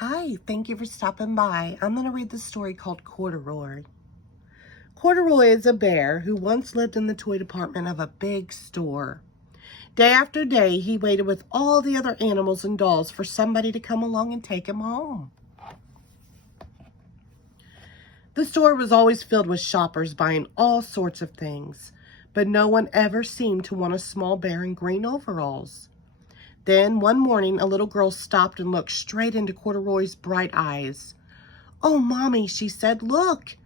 Hi, thank you for stopping by. I'm going to read the story called Corduroy. Corduroy is a bear who once lived in the toy department of a big store. Day after day, he waited with all the other animals and dolls for somebody to come along and take him home. The store was always filled with shoppers buying all sorts of things, but no one ever seemed to want a small bear in green overalls. Then, one morning, a little girl stopped and looked straight into Corduroy's bright eyes. "Oh, Mommy," she said, "look,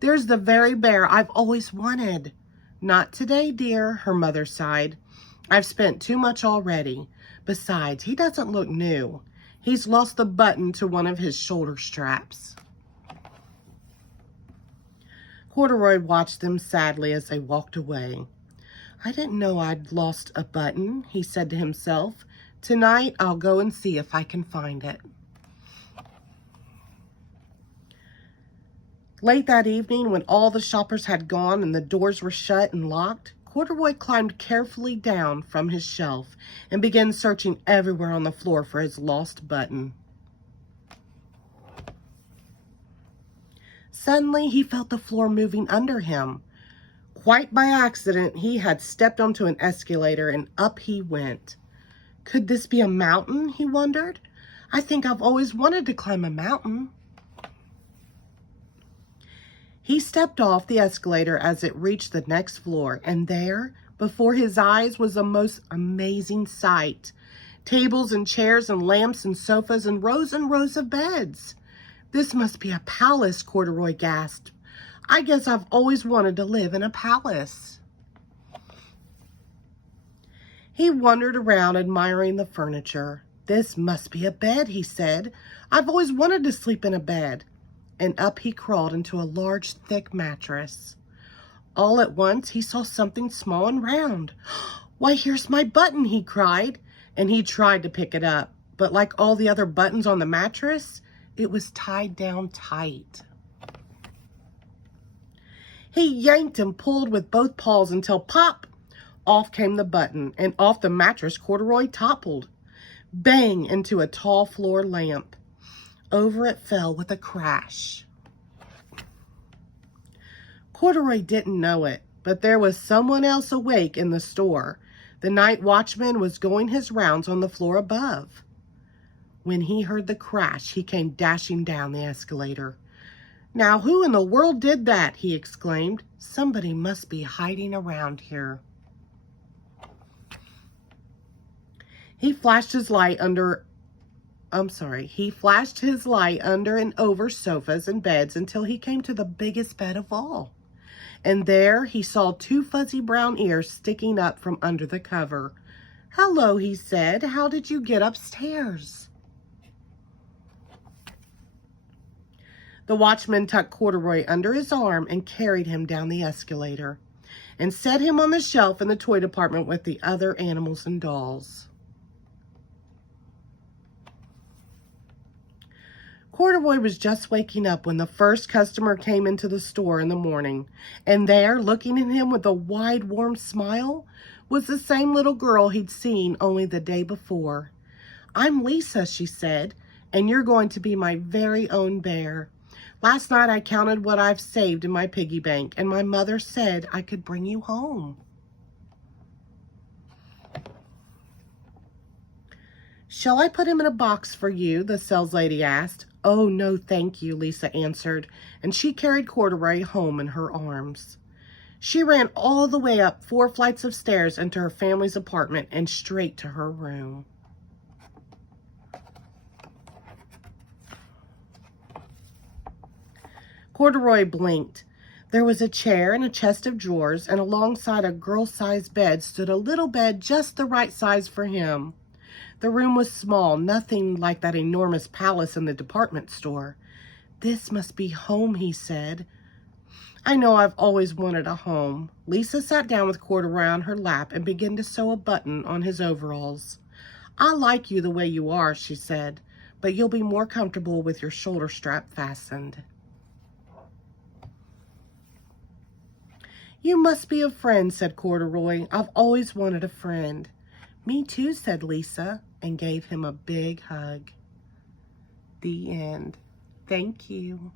there's the very bear I've always wanted." "Not today, dear," her mother sighed. "I've spent too much already. Besides, he doesn't look new. He's lost the button to one of his shoulder straps." Corduroy watched them sadly as they walked away. "I didn't know I'd lost a button," he said to himself. "Tonight, I'll go and see if I can find it." Late that evening, when all the shoppers had gone and the doors were shut and locked, Corduroy climbed carefully down from his shelf and began searching everywhere on the floor for his lost button. Suddenly, he felt the floor moving under him. Quite by accident, he had stepped onto an escalator and up he went. Could this be a mountain, he wondered? I think I've always wanted to climb a mountain. He stepped off the escalator as it reached the next floor, and there, before his eyes, was a most amazing sight. Tables and chairs and lamps and sofas and rows of beds. "This must be a palace," Corduroy gasped. "I guess I've always wanted to live in a palace." He wandered around admiring the furniture. "This must be a bed," he said. "I've always wanted to sleep in a bed." And up he crawled into a large, thick mattress. All at once, he saw something small and round. "Why, here's my button," he cried, and he tried to pick it up. But like all the other buttons on the mattress, it was tied down tight. He yanked and pulled with both paws until pop! Off came the button, and off the mattress Corduroy toppled. Bang into a tall floor lamp. Over it fell with a crash. Corduroy didn't know it, but there was someone else awake in the store. The night watchman was going his rounds on the floor above. When he heard the crash, he came dashing down the escalator. "Now, who in the world did that?" he exclaimed. "Somebody must be hiding around here." He flashed his light under and over sofas and beds until he came to the biggest bed of all. And there he saw two fuzzy brown ears sticking up from under the cover. "Hello," he said. "How did you get upstairs?" The watchman tucked Corduroy under his arm and carried him down the escalator and set him on the shelf in the toy department with the other animals and dolls. Corduroy was just waking up when the first customer came into the store in the morning, and there, looking at him with a wide, warm smile, was the same little girl he'd seen only the day before. "I'm Lisa," she said, "and you're going to be my very own bear. Last night I counted what I've saved in my piggy bank, and my mother said I could bring you home." "Shall I put him in a box for you?" the saleslady asked. "Oh, no, thank you," Lisa answered, and she carried Corduroy home in her arms. She ran all the way up 4 flights of stairs into her family's apartment and straight to her room. Corduroy blinked. There was a chair and a chest of drawers, and alongside a girl-sized bed stood a little bed just the right size for him. The room was small, nothing like that enormous palace in the department store. "This must be home," he said. "I know I've always wanted a home." Lisa sat down with Corduroy on her lap and began to sew a button on his overalls. "I like you the way you are," she said, "but you'll be more comfortable with your shoulder strap fastened." "You must be a friend," said Corduroy. "I've always wanted a friend." "Me too," said Lisa, and gave him a big hug. The end. Thank you.